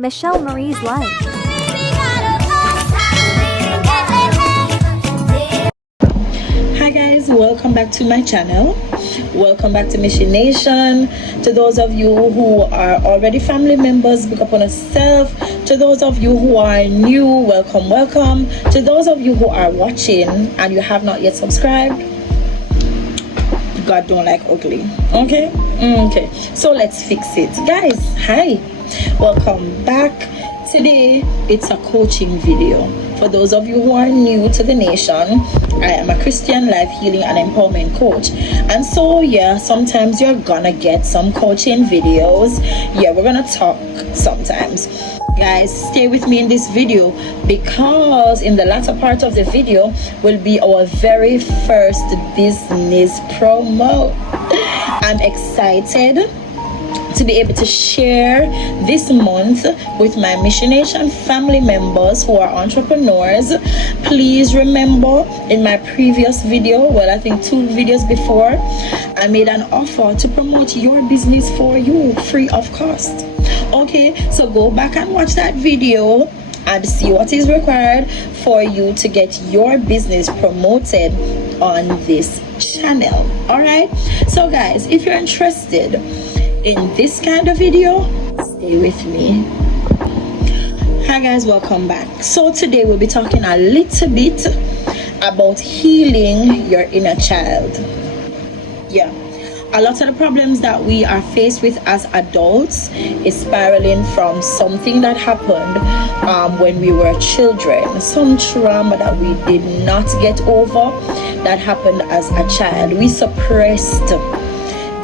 Michelle Marie's life. Hi guys, welcome back to my channel. Welcome back to Michii Nation. To those of you who are already family members, big up on yourself. To those of you who are new, welcome. To those of you who are watching and you have not yet subscribed, God don't like ugly. Okay, so let's fix it, guys. Hi, welcome back. Today it's a coaching video. For those of you who are new to the nation, I am a Christian life healing and empowerment coach, and so yeah, sometimes you're gonna get some coaching videos. Yeah, we're gonna talk sometimes. Guys, stay with me in this video, because in the latter part of the video will be our very first business promo. I'm excited to be able to share this month with my Michii Nation family members who are entrepreneurs. Please remember, in my previous video, well, I think 2 videos before, I made an offer to promote your business for you free of cost. Okay, so go back and watch that video and see what is required for you to get your business promoted on this channel. All right, so guys, if you're interested in this kind of video, stay with me. Hi guys, welcome back. So today we'll be talking a little bit about healing your inner child. Yeah, a lot of the problems that we are faced with as adults is spiraling from something that happened when we were children, some trauma that we did not get over that happened as a child. We suppressed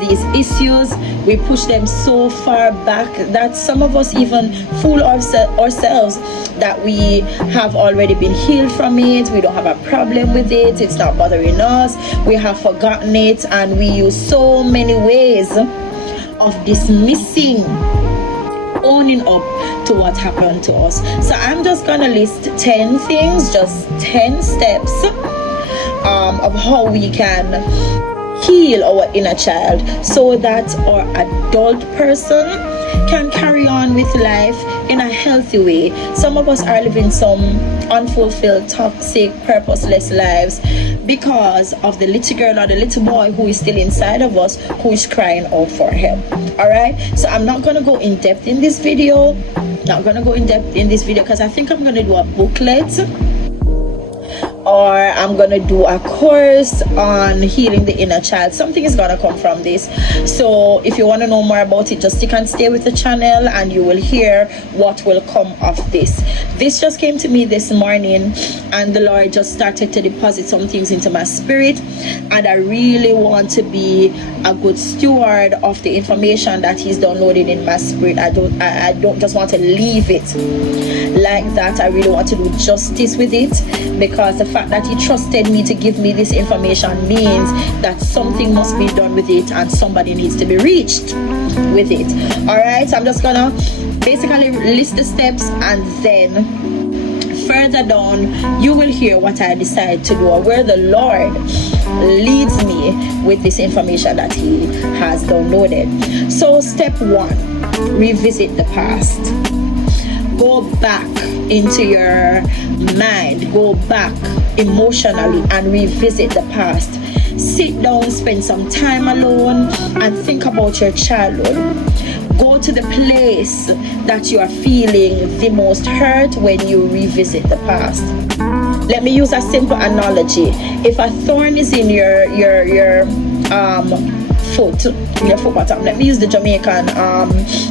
these issues, we push them so far back that some of us even fool ourselves that we have already been healed from it, we don't have a problem with it, it's not bothering us, we have forgotten it, and we use so many ways of dismissing, owning up to what happened to us. So I'm just gonna list 10 things, just 10 steps of how we can heal our inner child so that our adult person can carry on with life in a healthy way. Some of us are living some unfulfilled, toxic, purposeless lives because of the little girl or the little boy who is still inside of us, who is crying out for help. All right, so I'm not going to go in depth in this video, because I think I'm going to do a booklet, or I'm gonna do a course on healing the inner child. Something is gonna come from this. So if you want to know more about it, just stick and stay with the channel and you will hear what will come of this. This just came to me this morning, and the Lord just started to deposit some things into my spirit, and I really want to be a good steward of the information that He's downloaded in my spirit. I don't just want to leave it like that. I really want to do justice with it, because the fact that He trusted me to give me this information means that something must be done with it and somebody needs to be reached with it. All right, so I'm just gonna basically list the steps, and then further down you will hear what I decide to do, or where the Lord leads me with this information that He has downloaded. So step 1, revisit the past. Go back into your mind, go back emotionally and revisit the past. Sit down, spend some time alone and think about your childhood. Go to the place that you are feeling the most hurt when you revisit the past. Let me use a simple analogy. If a thorn is in your foot, in your foot bottom, let me use the Jamaican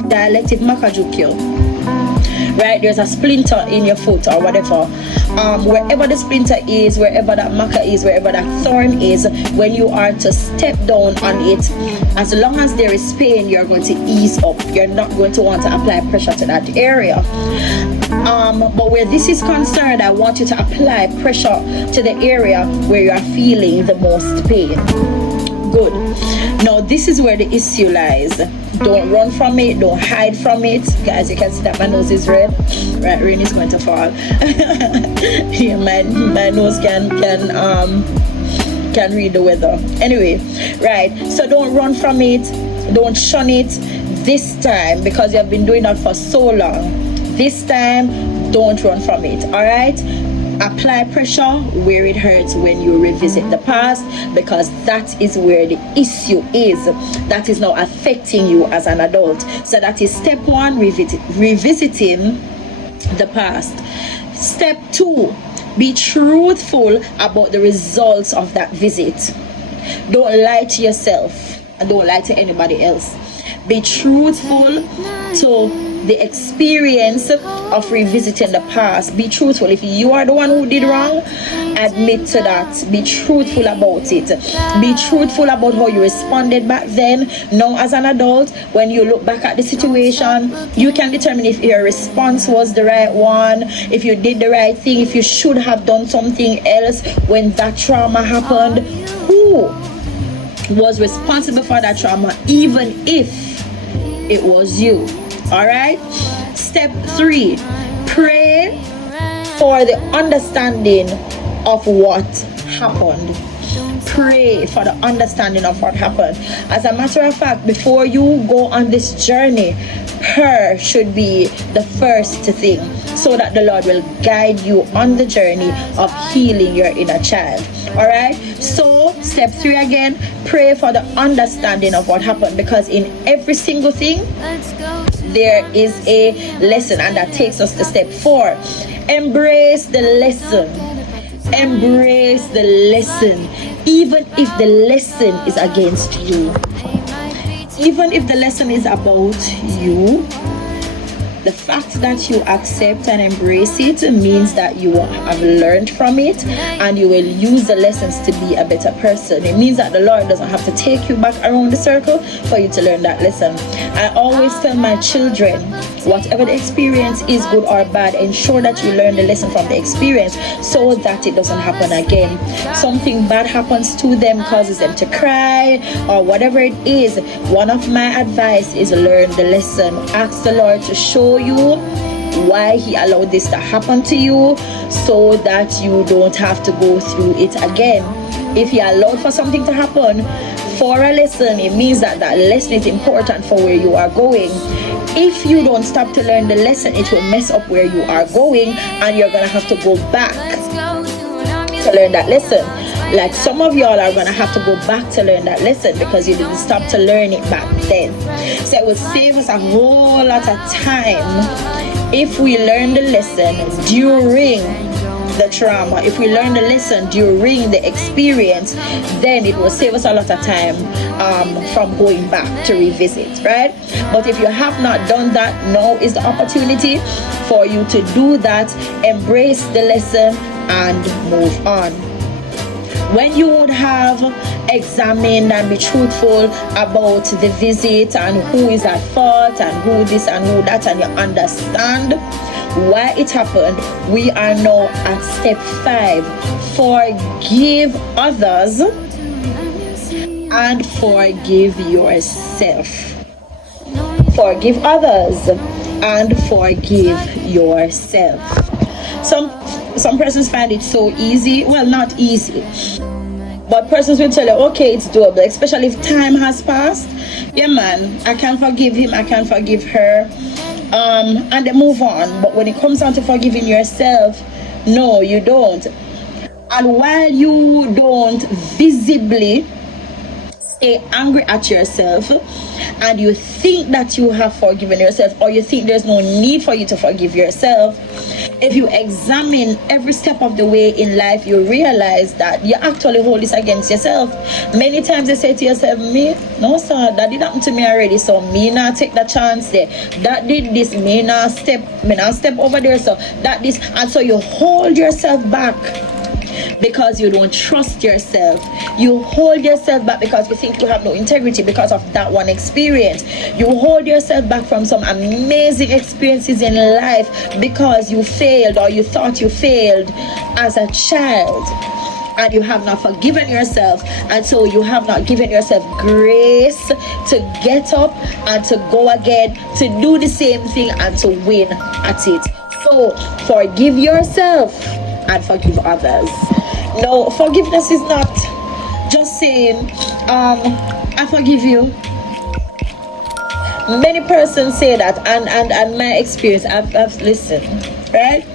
dialectic makajukyo. Right, there's a splinter in your foot or whatever, wherever the splinter is, wherever that maca is, wherever that thorn is, when you are to step down on it, as long as there is pain, you're going to ease up. You're not going to want to apply pressure to that area. But where this is concerned, I want you to apply pressure to the area where you are feeling the most pain. Good. Now this is where the issue lies. Don't run from it, don't hide from it. Guys, you can see that my nose is red. Right, rain is going to fall. Yeah, my nose can read the weather. Anyway, right, so don't run from it, don't shun it this time, because you have been doing that for so long. this time, don't run from it. All right, apply pressure where it hurts when you revisit the past, because that is where the issue is, that is now affecting you as an adult. So that is step one, revisiting the past. Step two, be truthful about the results of that visit. Don't lie to yourself and don't lie to anybody else. Be truthful to the experience of revisiting the past. Be truthful. If you are the one who did wrong, admit to that. Be truthful about it. Be truthful about how you responded back then. Now as an adult, when you look back at the situation, you can determine if your response was the right one, if you did the right thing, if you should have done something else when that trauma happened. Who was responsible for that trauma, even if it was you? All right. Step three, pray for the understanding of what happened. Pray for the understanding of what happened. As a matter of fact, before you go on this journey, prayer should be the first thing, so that the Lord will guide you on the journey of healing your inner child. All right. So step three again, pray for the understanding of what happened, because in every single thing there is a lesson, and that takes us to step four. Embrace the lesson. Embrace the lesson, even if the lesson is against you, even if the lesson is about you. The fact that you accept and embrace it means that you have learned from it, and you will use the lessons to be a better person. It means that the Lord doesn't have to take you back around the circle for you to learn that lesson. I always tell my children, whatever the experience is, good or bad, ensure that you learn the lesson from the experience so that it doesn't happen again. Something bad happens to them, causes them to cry or whatever it is. One of my advice is learn the lesson. Ask the Lord to show you why he allowed this to happen to you, so that you don't have to go through it again. If he allowed for something to happen for a lesson, it means that that lesson is important for where you are going. If you don't stop to learn the lesson, it will mess up where you are going, and you're gonna have to go back to learn that lesson. Like some of y'all are gonna have to go back to learn that lesson because you didn't stop to learn it back then. So it will save us a whole lot of time if we learn the lesson during the trauma. If we learn the lesson during the experience, then it will save us a lot of time from going back to revisit, right? But if you have not done that, now is the opportunity for you to do that. Embrace the lesson and move on. When you would have examined and be truthful about the visit and who is at fault and who this and who that, and you understand why it happened, we are now at step 5. Forgive others and forgive yourself. Forgive others and forgive yourself. Some persons find it so easy. Well, not easy, but persons will tell you, okay, it's doable, especially if time has passed. Yeah, man, I can forgive him, I can forgive her, and they move on. But when it comes down to forgiving yourself, no, you don't. And while you don't visibly stay angry at yourself, and you think that you have forgiven yourself, or you think there's no need for you to forgive yourself, if you examine every step of the way in life, you realize that you actually hold this against yourself. Many times you say to yourself, me, no sir, that did happen to me already, so me not take the chance there. That did this, me not step over there, so that this, and so you hold yourself back because you don't trust yourself. You hold yourself back because you think you have no integrity because of that one experience. You hold yourself back from some amazing experiences in life because you failed, or you thought you failed as a child, and you have not forgiven yourself, and so you have not given yourself grace to get up and to go again, to do the same thing and to win at it. So forgive yourself and forgive others. No, forgiveness is not just saying I forgive you. Many persons say that, and my experience, I've listened, right?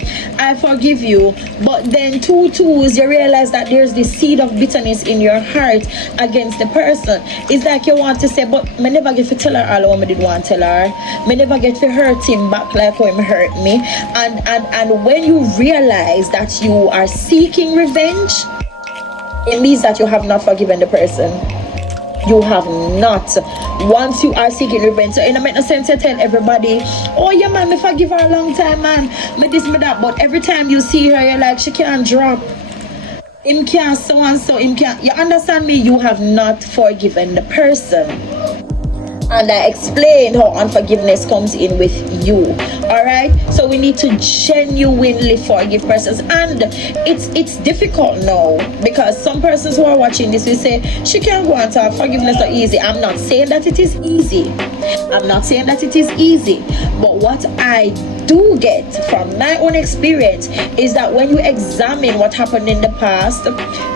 I forgive you, but then two twos, you realize that there's this seed of bitterness in your heart against the person. It's like you want to say, but me never get to tell her all what I did want to tell her. Me never get to hurt him back like how him hurt me. And when you realize that you are seeking revenge, it means that you have not forgiven the person. You have not. Once you are seeking revenge, so it don't make no sense to tell everybody, oh yeah man, me forgive her a long time, man, me this, me that, but every time you see her, you're like, she can't drop, him can't so and so, him can't. You understand me? You have not forgiven the person. And I explained how unforgiveness comes in with you. Alright, so we need to genuinely forgive persons, and it's difficult now because some persons who are watching this will say, she can't go and talk forgiveness are easy. I'm not saying that it is easy. I'm not saying that it is easy, but what I do get from my own experience is that when you examine what happened in the past,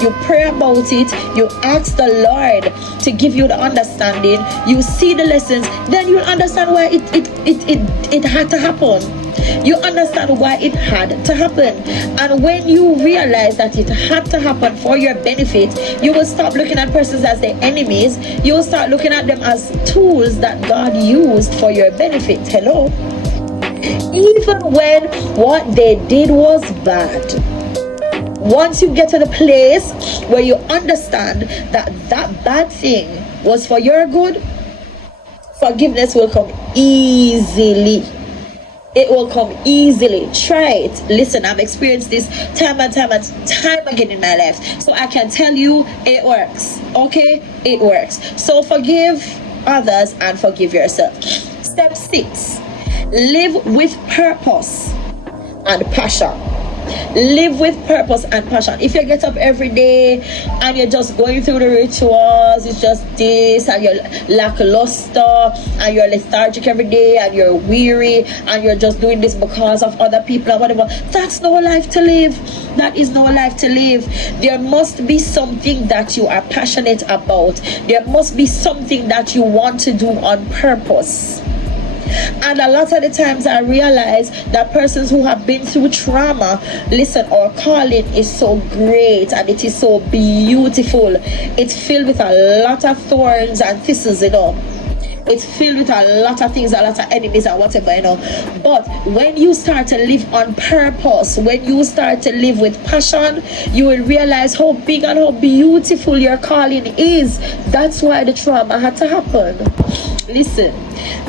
you pray about it, you ask the Lord to give you the understanding, you see the lessons, then you'll understand why it had to happen. You understand why it had to happen. And when you realize that it had to happen for your benefit, you will stop looking at persons as their enemies. You will start looking at them as tools that God used for your benefit. Hello? Even when what they did was bad, once you get to the place where you understand that that bad thing was for your good, forgiveness will come easily. It will come easily. Try it. Listen, I've experienced this time and time again in my life, so I can tell you it works. Okay, it works. So forgive others and forgive yourself. Step 6, live with purpose and passion. Live with purpose and passion. If you get up every day and you're just going through the rituals, it's just this, and you're lackluster and you're lethargic every day and you're weary and you're just doing this because of other people and whatever, that's no life to live. That is no life to live. There must be something that you are passionate about. There must be something that you want to do on purpose. And a lot of the times I realize that persons who have been through trauma, listen, our calling is so great and it is so beautiful. It's filled with a lot of thorns and thistles, you know. It's filled with a lot of things, a lot of enemies and whatever, you know. But when you start to live on purpose, when you start to live with passion, you will realize how big and how beautiful your calling is. That's why the trauma had to happen. Listen,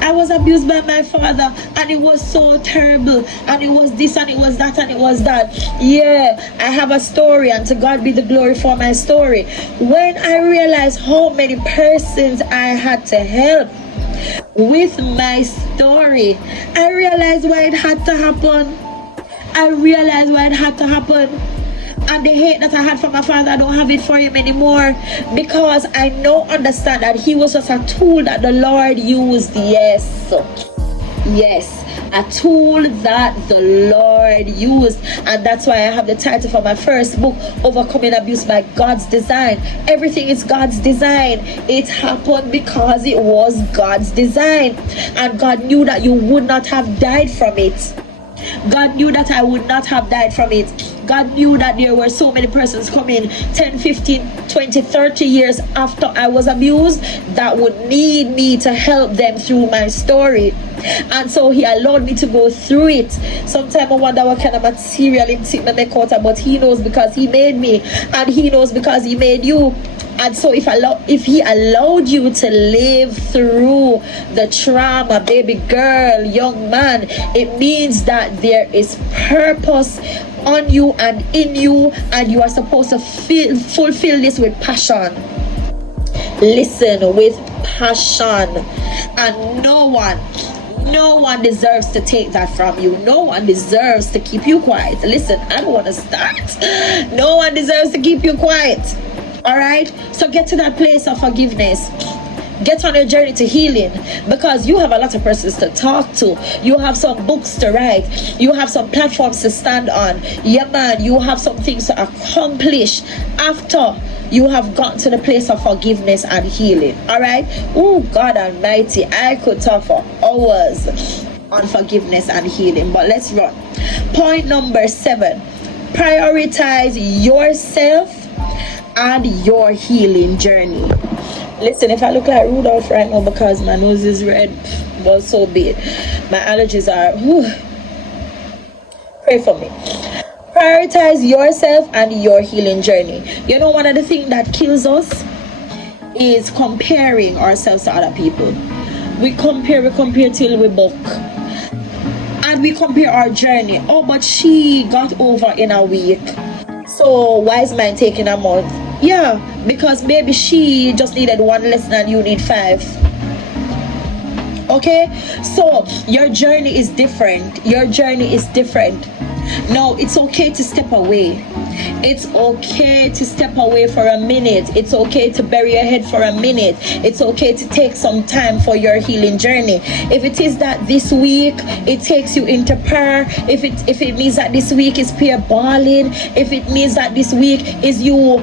I was abused by my father and it was so terrible, and it was this and it was that and it was that. Yeah, I have a story, and to God be the glory for my story. When I realized how many persons I had to help with my story, I realized why it had to happen. I realized why it had to happen. And the hate that I had for my father, I don't have it for him anymore, because I now understand that he was just a tool that the Lord used. Yes, a tool that the Lord used. And that's why I have the title for my first book, Overcoming Abuse by God's Design. Everything is God's design. It happened because it was God's design, and God knew that you would not have died from it. God knew that I would not have died from it. God knew that there were so many persons coming 10, 15, 20, 30 years after I was abused that would need me to help them through my story. And so he allowed me to go through it. Sometimes I wonder what kind of material him take my neck out, but he knows because he made me, and he knows because he made you. And so if he allowed you to live through the trauma, baby girl, young man, it means that there is purpose on you and in you, and you are supposed to fulfill this with passion. Listen, with passion. And no one deserves to take that from you. No one deserves to keep you quiet. Listen, I don't want to start. No one deserves to keep you quiet. All right, so get to that place of forgiveness. Get on your journey to healing, because you have a lot of persons to talk to. You have some books to write. You have some platforms to stand on. Yeah, man, you have some things to accomplish after you have gotten to the place of forgiveness and healing. All right? Oh, God Almighty, I could talk for hours on forgiveness and healing, but let's run. Point number 7: prioritize yourself and your healing journey. Listen, if I look like Rudolph right now because my nose is red, well, so be it. My allergies are, pray for me. Prioritize yourself and your healing journey. You know, one of the things that kills us is comparing ourselves to other people. We compare till we buck. And we compare our journey. Oh, but she got over in a week, so why is mine taking a month? Yeah, because maybe she just needed 1 lesson and you need 5. Okay, so your journey is different. Your journey is different. No, it's okay to step away. It's okay to step away for a minute. It's okay to bury your head for a minute. It's okay to take some time for your healing journey. If it is that this week it takes you into prayer, if it means that this week is prayer balling, if it means that this week is you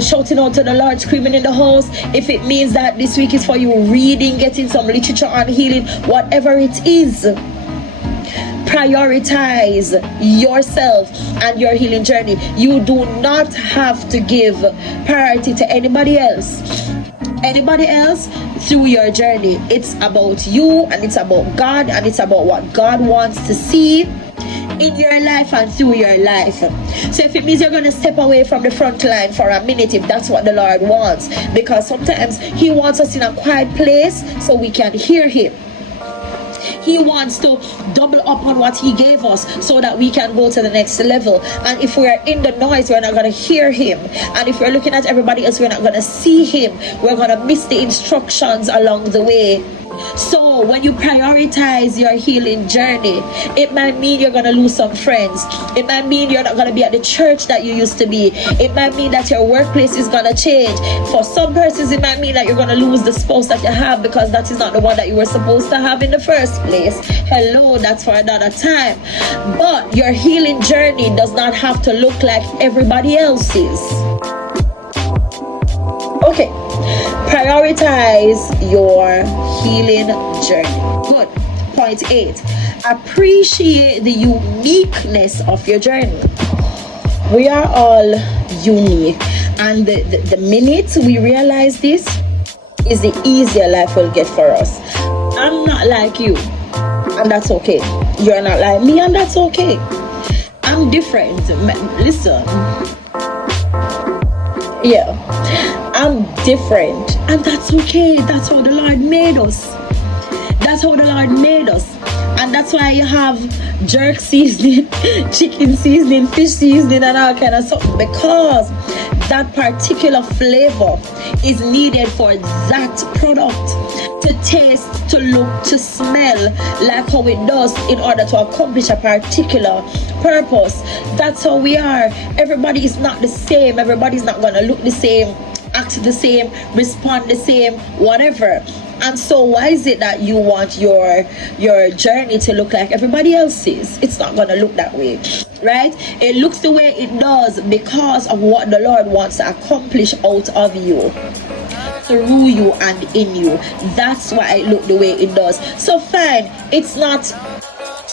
shouting out to the Lord, screaming in the house, if it means that this week is for you reading, getting some literature on healing, whatever it is, prioritize yourself and your healing journey. You do not have to give priority to anybody else through your journey. It's about you, and it's about God, and it's about what God wants to see in your life and through your life. So if it means you're going to step away from the front line for a minute, if that's what the Lord wants, because sometimes He wants us in a quiet place so we can hear Him. He wants to double up on what He gave us so that we can go to the next level. And if we're in the noise, we're not going to hear Him. And if we're looking at everybody else, we're not going to see Him. We're going to miss the instructions along the way. So when you prioritize your healing journey, it might mean you're going to lose some friends. It might mean you're not going to be at the church that you used to be. It might mean that your workplace is going to change. For some persons, it might mean that you're going to lose the spouse that you have, because that is not the one that you were supposed to have in the first place. Hello, that's for another time. But your healing journey does not have to look like everybody else's. Okay. Prioritize your healing journey. Good. Point 8. Appreciate the uniqueness of your journey. We are all unique, and the minute we realize this is the easier life will get for us. I'm not like you, and that's okay. You're not like me, and that's okay. I'm different. Listen. Yeah, I'm different, and that's okay. That's how the Lord made us. That's how the Lord made us. And that's why you have jerk seasoning, chicken seasoning, fish seasoning, and all kind of stuff, because that particular flavor is needed for that product to taste, to look, to smell like how it does in order to accomplish a particular purpose. That's how we are. Everybody is not the same. Everybody's not going to look the same, act the same, respond the same, whatever. And so why is it that you want your journey to look like everybody else's? It's not going to look that way, right? It looks the way it does because of what the Lord wants to accomplish out of you, through you, and in you. That's why it looks the way it does. So fine, it's not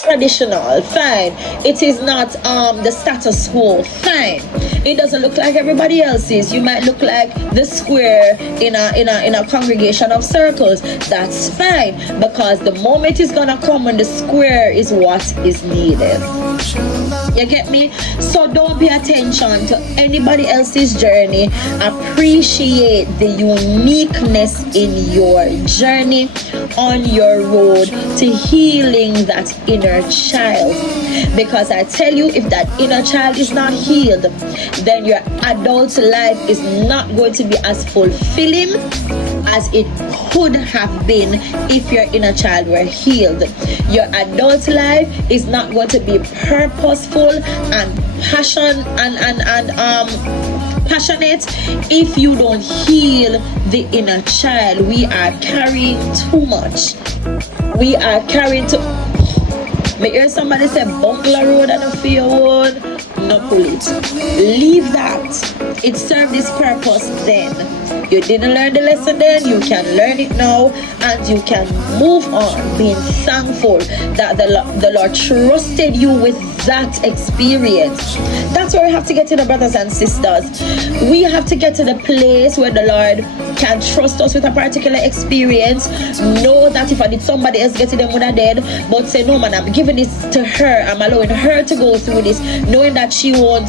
traditional, fine, it is not the status quo, fine, it doesn't look like everybody else's. You might look like the square in a congregation of circles. That's fine, because the moment is gonna come when the square is what is needed. You get me? So don't pay attention to anybody else's journey. Appreciate the uniqueness in your journey on your road to healing that inner child. Because I tell you, if that inner child is not healed, then your adult life is not going to be as fulfilling as it could have been if your inner child were healed. Your adult life is not going to be purposeful and passionate if you don't heal the inner child. We are carrying too much. We are carrying too. I hear somebody say Buckler Road and a fear road. No, pull it. Leave that. It served its purpose then. You didn't learn the lesson then, you can learn it now, and you can move on being thankful that the Lord trusted you with that experience. That's where we have to get to, the brothers and sisters. We have to get to the place where the Lord can trust us with a particular experience. Know that if I did somebody else get it, them would have dead. But say, no man, I'm giving this to her. I'm allowing her to go through this, knowing that she won't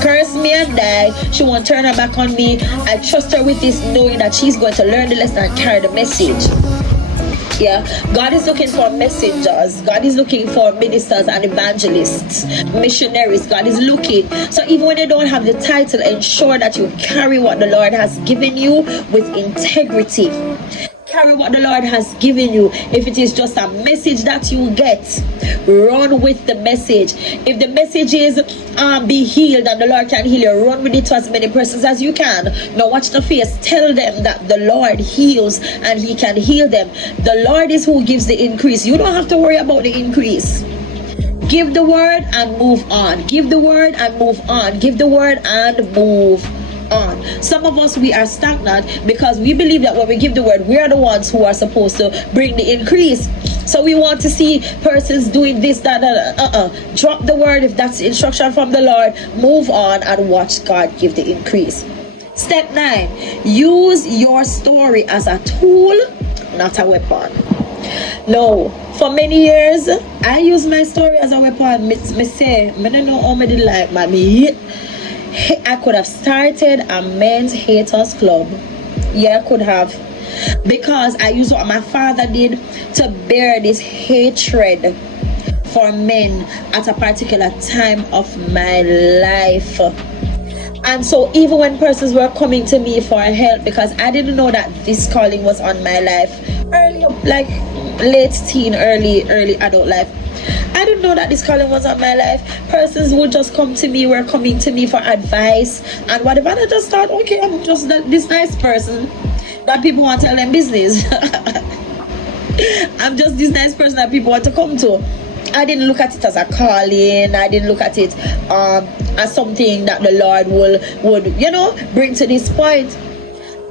curse me and die. She won't turn her back on me. I trust her with this, knowing that she's going to learn the lesson and carry the message. Yeah, God is looking for messengers. God is looking for ministers and evangelists, missionaries. God is looking. So even when you don't have the title, ensure that you carry what the Lord has given you with integrity. Carry what the Lord has given you. If it is just a message that you get, run with the message. If the message is be healed and the Lord can heal you, run with it to as many persons as you can. Now watch the face. Tell them that the Lord heals and He can heal them. The Lord is who gives the increase. You don't have to worry about the increase. Give the word and move on. Give the word and move on. Give the word and move on. Some of us, we are stagnant because we believe that when we give the word, we are the ones who are supposed to bring the increase. So we want to see persons doing this, that. Drop the word if that's instruction from the Lord. Move on and watch God give the increase. Step 9, use your story as a tool, not a weapon. No, for many years I use my story as a weapon. Me say, I don't know how me did like, man. I could have started a men's haters club. Yeah, I could have. Because I used what my father did to bear this hatred for men at a particular time of my life. And so even when persons were coming to me for help, because I didn't know that this calling was on my life, early, like late teen, early adult life, I didn't know that this calling was on my life. Persons would just come to me, were coming to me for advice and whatever. And I just thought, okay, I'm just this nice person that people want to tell them business. I'm just this nice person that people want to come to. I didn't look at it as a calling. I didn't look at it as something that the Lord would bring to this point.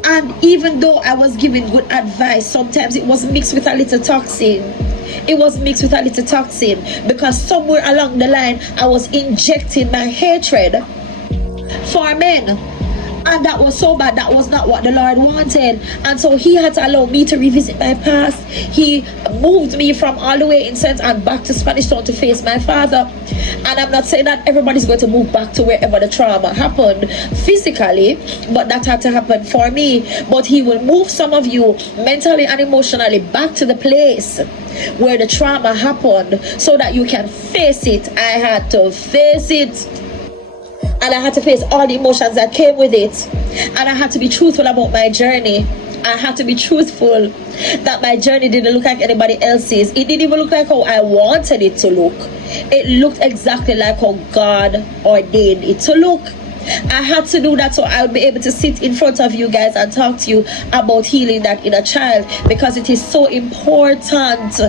And even though I was giving good advice, sometimes it was mixed with a little toxin. It was mixed with a little toxin because somewhere along the line I was injecting my hatred for men. And that was so bad. That was not what the Lord wanted. And so He had to allow me to revisit my past. He moved me from all the way in St. Anne back to Spanish Town to face my father. And I'm not saying that everybody's going to move back to wherever the trauma happened physically, but that had to happen for me. But He will move some of you mentally and emotionally back to the place where the trauma happened so that you can face it. I had to face it. And I had to face all the emotions that came with it. And I had to be truthful about my journey. I had to be truthful that my journey didn't look like anybody else's. It didn't even look like how I wanted it to look. It looked exactly like how God ordained it to look. I had to do that so I would be able to sit in front of you guys and talk to you about healing that inner child, because it is so important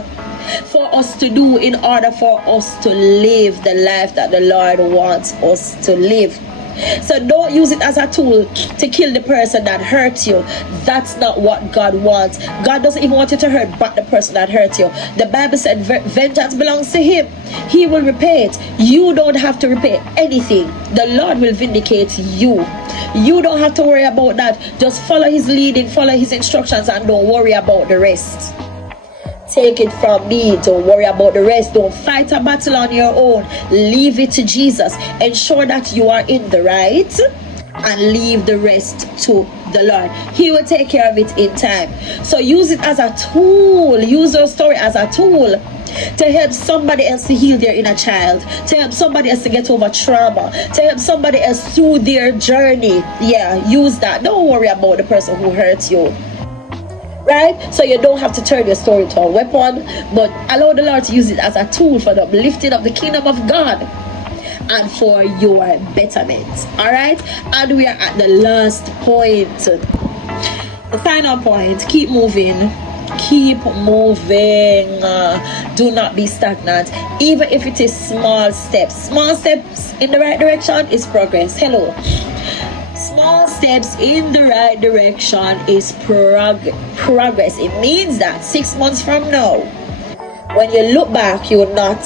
for us to do in order for us to live the life that the Lord wants us to live. So don't use it as a tool to kill the person that hurt you. That's not what God wants. God doesn't even want you to hurt back the person that hurt you. The Bible said vengeance belongs to Him. He will repay it. You don't have to repay anything. The Lord will vindicate you. You don't have to worry about that. Just follow His leading, follow His instructions, and don't worry about the rest. Take it from me. Don't worry about the rest. Don't fight a battle on your own. Leave it to Jesus. Ensure that you are in the right and leave the rest to the Lord. He will take care of it in time. So use it as a tool. Use your story as a tool to help somebody else to heal their inner child, to help somebody else to get over trauma, to help somebody else through their journey. Yeah, use that. Don't worry about the person who hurts you. right? So you don't have to turn your story to a weapon, but allow the Lord to use it as a tool for the uplifting of the kingdom of God and for your betterment. All right, and we are at the last point, the final point. Keep moving. Keep moving. Do not be stagnant, even if it is small steps. Small steps in the right direction is progress. Hello. Small steps in the right direction is progress. It means that 6 months from now, when you look back, you will not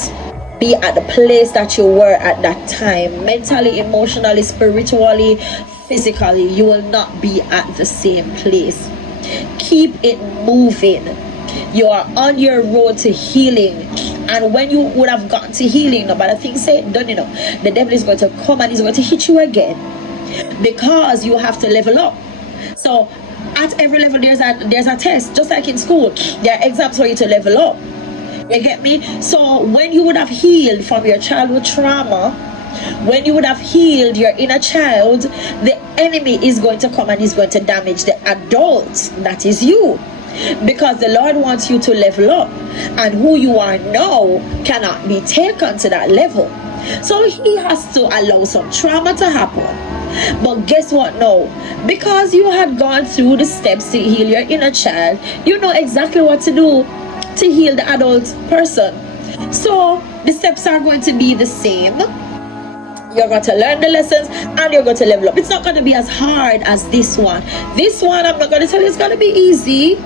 be at the place that you were at that time. Mentally, emotionally, spiritually, physically, you will not be at the same place. Keep it moving. You are on your road to healing, and when you would have gotten to healing, no matter things said done, you know, the devil is going to come and he's going to hit you again, because you have to level up. So at every level there's a test, just like in school there are exams for you to level up. You get me? So when you would have healed from your childhood trauma, when you would have healed your inner child, the enemy is going to come and he's going to damage the adult, that is you, because the Lord wants you to level up, and who you are now cannot be taken to that level. So he has to allow some trauma to happen. But guess what now? Because you had gone through the steps to heal your inner child, you know exactly what to do to heal the adult person. So the steps are going to be the same. You're going to learn the lessons and you're going to level up. It's not going to be as hard as this one. This one, I'm not going to tell you it's going to be easy.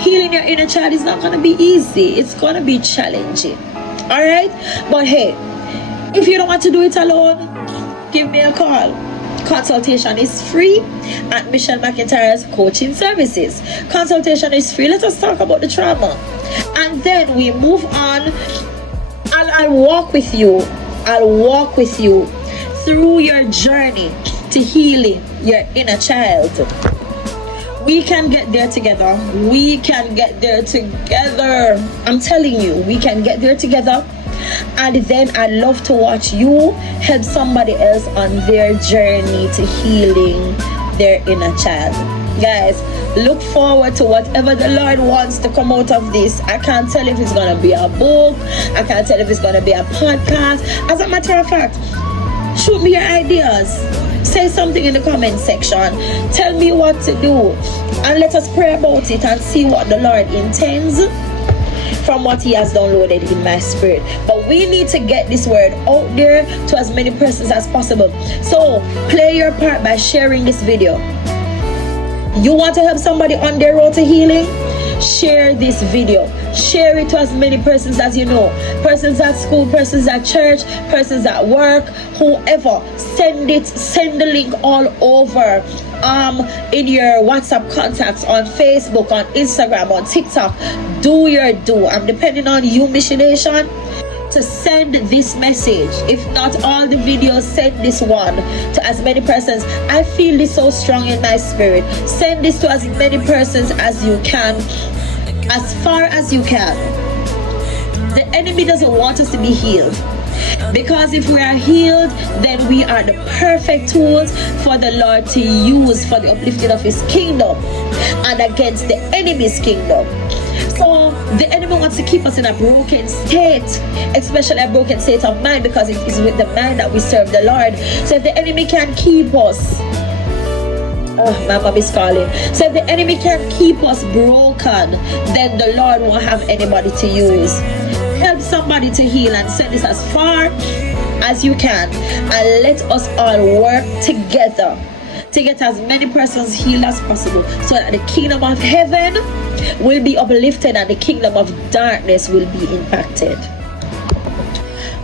Healing your inner child is not going to be easy. It's going to be challenging. All right? But hey, if you don't want to do it alone, give me a call. Consultation is free at Michelle McIntyre's coaching services. Consultation is free. Let us talk about the trauma, and then we move on, and I'll walk with you. I'll walk with you through your journey to healing your inner child. We can get there together. We can get there together. I'm telling you, we can get there together. And then I'd love to watch you help somebody else on their journey to healing their inner child. Guys, look forward to whatever the Lord wants to come out of this. I can't tell if it's going to be a book. I can't tell if it's going to be a podcast. As a matter of fact, shoot me your ideas. Say something in the comment section. Tell me what to do. And let us pray about it and see what the Lord intends from what he has downloaded in my spirit. But we need to get this word out there to as many persons as possible. So play your part by sharing this video. You want to help somebody on their road to healing? Share this video. Share it to as many persons as you know. Persons at school, persons at church, persons at work, whoever. Send it, send the link all over. In your WhatsApp contacts, on Facebook, on Instagram, on TikTok. Do your do. I'm depending on you, Michii Nation, to send this message. If not all the videos, send this one to as many persons. I feel this so strong in my spirit. Send this to as many persons as you can, as far as you can. The enemy doesn't want us to be healed, because if we are healed, then we are the perfect tools for the Lord to use for the uplifting of his kingdom and against the enemy's kingdom. So the enemy wants to keep us in a broken state, especially a broken state of mind, because it is with the mind that we serve the Lord. So if the enemy can keep us, oh, my mom is calling. So if the enemy can keep us broken, then the Lord won't have anybody to use. Help somebody to heal and send this as far as you can, and let us all work together to get as many persons healed as possible, so that the kingdom of heaven will be uplifted and the kingdom of darkness will be impacted.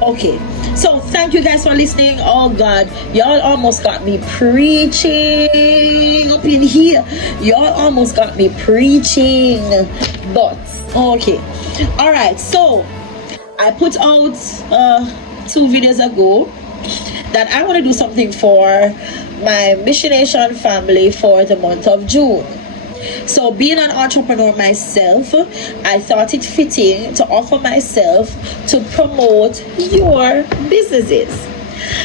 Okay, so thank you guys for listening. Oh God, y'all almost got me preaching up in here. Y'all almost got me preaching, but okay. All right, so I put out 2 videos ago that I want to do something for my Michii Nation family for the month of June. So being an entrepreneur myself, I thought it fitting to offer myself to promote your businesses.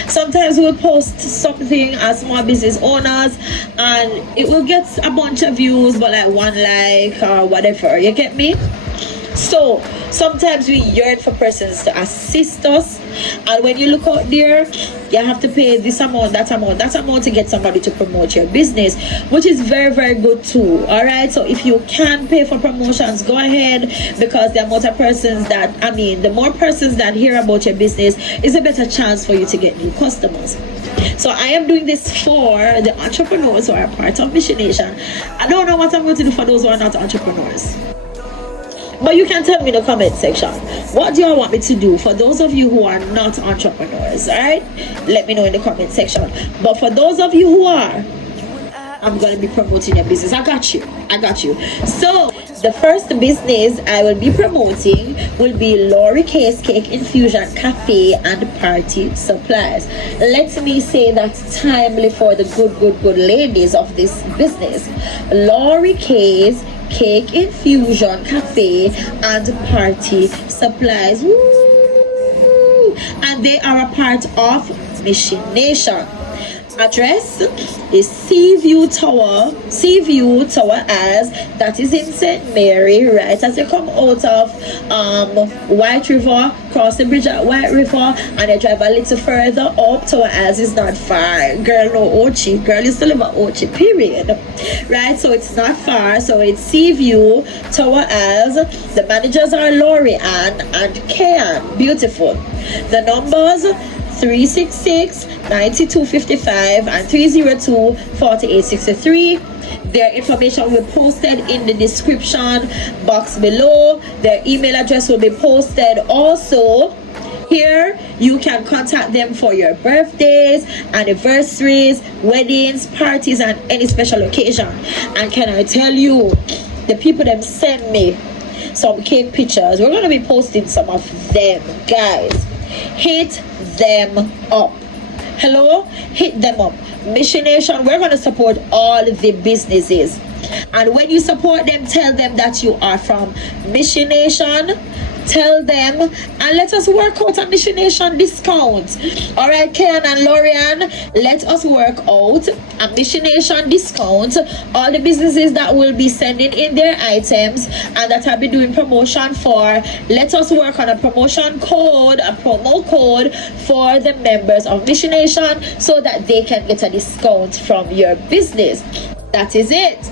Sometimes we'll post something as small business owners and it will get a bunch of views, but like one like or whatever. You get me? So sometimes we yearn for persons to assist us, and when you look out there, you have to pay this amount, that amount to get somebody to promote your business, which is very, very good too. All right, so if you can pay for promotions, go ahead, because the amount of persons that, the more persons that hear about your business is a better chance for you to get new customers. So I am doing this for the entrepreneurs who are part of Michii Nation. I don't know what I'm going to do for those who are not entrepreneurs, but you can tell me in the comment section, what do you want me to do for those of you who are not entrepreneurs? All right, let me know in the comment section. But for those of you who are, I'm going to be promoting your business. I got you. So the first business I will be promoting will be Lorie Kay's Cake Infusion Cafe and Party Supplies. Let me say that timely for the good ladies of this business. Lorie Kay's Cake Infusion Cafe and Party Supplies. Woo! And they are a part of Michii Nation. Address is Seaview Tower Isle, that is in St. Mary, right as you come out of White River, cross the bridge at White River, and you drive a little further up. Tower Isle is not far. Girl, no Ochi. Girl, you still live at Ochi, period. Right, so it's not far. So it's Seaview Tower Isle. The managers are Lorie and Kay. Beautiful. The numbers 366-9255 and 302-4863. Their information will be posted in the description box below. Their email address will be posted also here. You can contact them for your birthdays, anniversaries, weddings, parties, and any special occasion. And can I tell you, the people them send me some cake pictures. We're going to be posting some of them, guys. Hit them up. Hello, hit them up. Michii Nation, we're going to support all the businesses, and when you support them, tell them that you are from Michii Nation. Tell them, and let us work out a Michii Nation discount. All right, Ken and Lorian, let us work out a Michii Nation discount. All the businesses that will be sending in their items and that I'll be doing promotion for, let us work on a promotion code, a promo code for the members of Michii Nation, so that they can get a discount from your business. That is it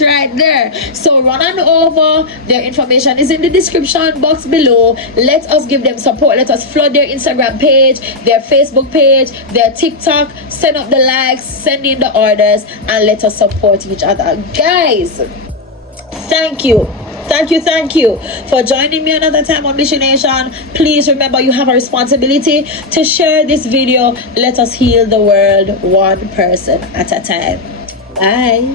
right there. So run on over. Their information is in the description box below. Let us give them support. Let us flood their Instagram page, their Facebook page, their TikTok. Send up the likes, send in the orders, and let us support each other, guys. Thank you for joining me another time on Michii Nation. Please remember, you have a responsibility to share this video. Let us heal the world one person at a time. Bye.